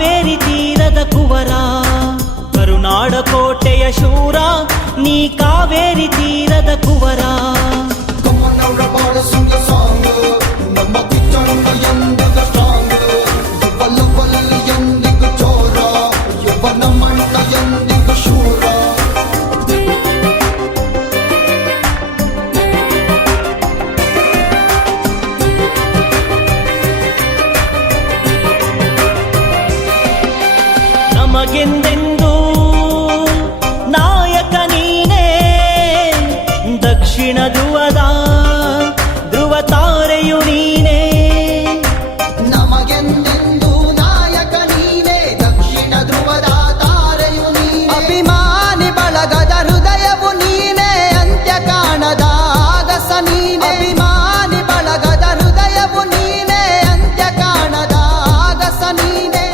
ಕಾವೇರಿ ತೀರದ ಕುವರ, ಕರುನಾಡ ಕೋಟೆಯ ಶೂರ ನೀ ಕಾವೇರಿ ತೀರದ ಕುವರ. ನಮಗೆಂದೆಂದು ನಾಯಕ ನೀನೇ, ದಕ್ಷಿಣ ಧ್ರುವದ ಧ್ರುವ ತಾರೆಯು ನೀನೇ. ನಮಗೆಂದೆಂದು ನಾಯಕ ನೀನೇ, ದಕ್ಷಿಣ ಧ್ರುವದ ತಾರೆಯು ನೀನೇ. ಅಭಿಮಾನಿ ಬಳಗದ ಹೃದಯವು ನೀನೇ, ಅಂತ್ಯ ಕಾಣದ ಆಗಸ ನೀನೇ. ಅಭಿಮಾನಿ ಬಳಗದ ಹೃದಯವು ನೀನೇ, ಅಂತ್ಯ ಕಾಣದ ಆಗಸ ನೀನೇ.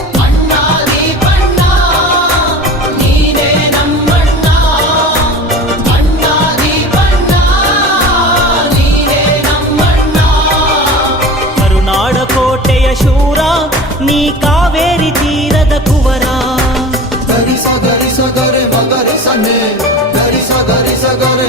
ಕೋಟೆಯ ಶೂರ ನೀ ಕಾವೇರಿ ತೀರದ ಕುವರ. ಗರಿಸ ಗರಿಸ ಗರೆ ಮಗರೆ ಸನ್ನೆ, ಗರಿಸ ಗರಿಸ ಗರೆ